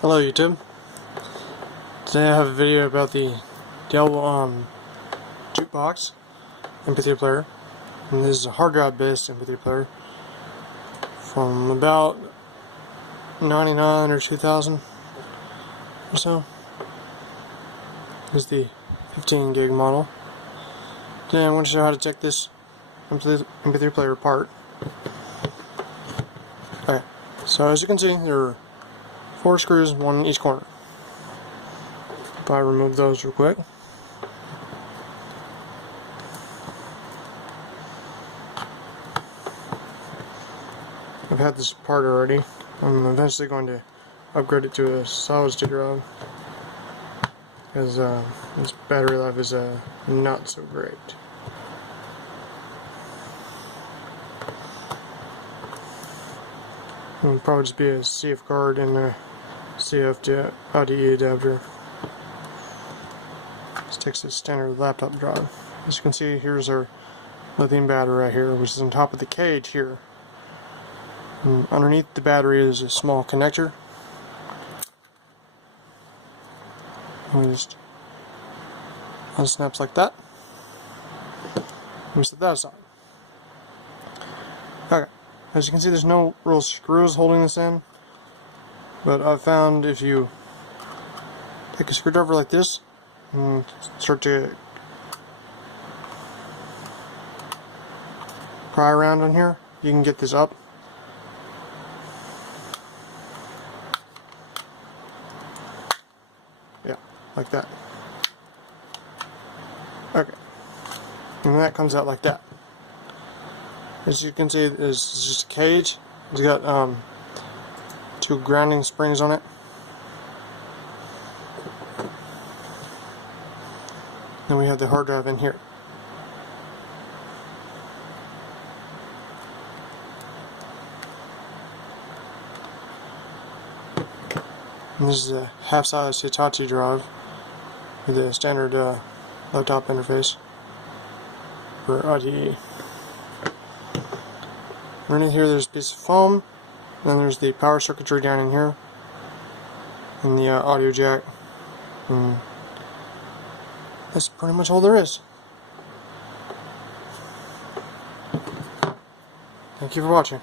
Hello YouTube. Today I have a video about the Dell jukebox mp3 player, and this is a hard drive based mp3 player from about 99 or 2000 or so. This is the 15 gig model. Today I want to show how to take this mp3 player apart. Okay, so as you can see, there are 4 screws, one in each corner. If I remove those real quick. I've had this part already. I'm eventually going to upgrade it to a solid state drive, because its battery life is not so great. It would probably just be a CF card and a CF IDE adapter. This takes a standard laptop drive. As you can see, here's our lithium battery right here, which is on top of the cage here. And underneath the battery is a small connector. And just unsnaps like that. We set that aside. Okay. As you can see, there's no real screws holding this in, but I've found if you take a screwdriver like this and start to pry around on here, you can get this up. Yeah, like that. Okay. And that comes out like that. As you can see, it's just a cage. It's got 2 grounding springs on it. Then we have the hard drive in here. And this is a half-size Hitachi drive with a standard laptop interface for IDE. Underneath here there's a piece of foam, then there's the power circuitry down in here, and the audio jack, and that's pretty much all there is. Thank you for watching.